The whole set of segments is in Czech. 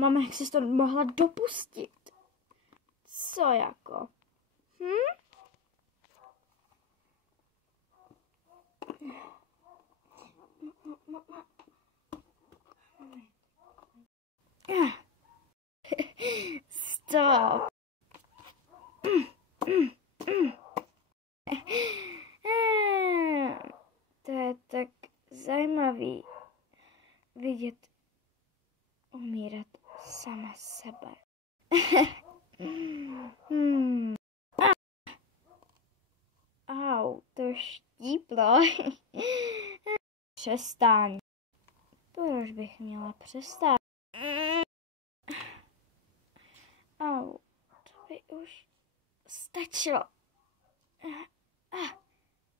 Mama, jak jsi to mohla dopustit? Co jako? Stop. To je tak zajímavý vidět umírat sama sebe. Au, to štíplo. Přestaň. Proč bych měla přestat? Au, to by už stačilo.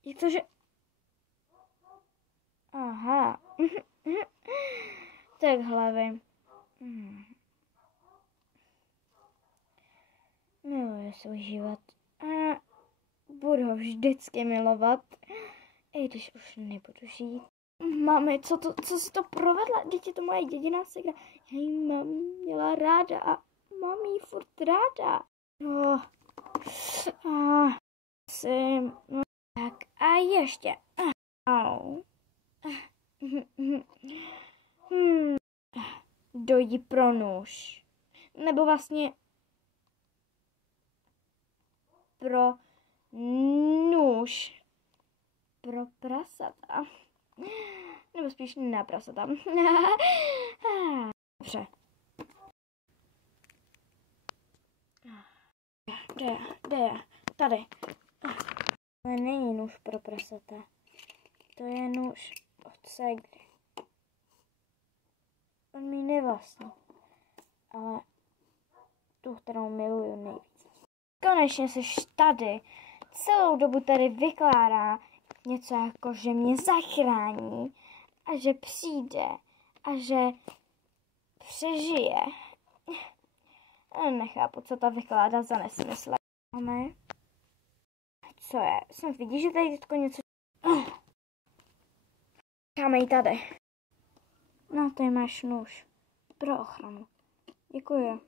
Je to, že... Aha. Takhle vím. Miluji svůj život a budu ho vždycky milovat, i když už nebudu žít. Mami, co jsi to provedla? Vždyť je to moje jediná ségra. Já jí mám měla ráda a mám jí furt ráda. No. No, tak a ještě. Au. Dojdi pro nůž. Nebo vlastně pro nůž. Pro prasata. Nebo spíš na prasata. Dobře. Kde je? Tady. To není nůž pro prasata. To je nůž od ségry. On mi nevlastní. Ale tu, kterou miluju nejvíc. Konečně jsi tady. Celou dobu tady vykládá něco jako, že mě zachrání a že přijde a že přežije. Nechápu, co to vykládá za nesmysl. Máme? Co je? Jsem vidí, že tady teďko něco... Necháme ji tady. No, tady máš nůž. Pro ochranu. Děkuji.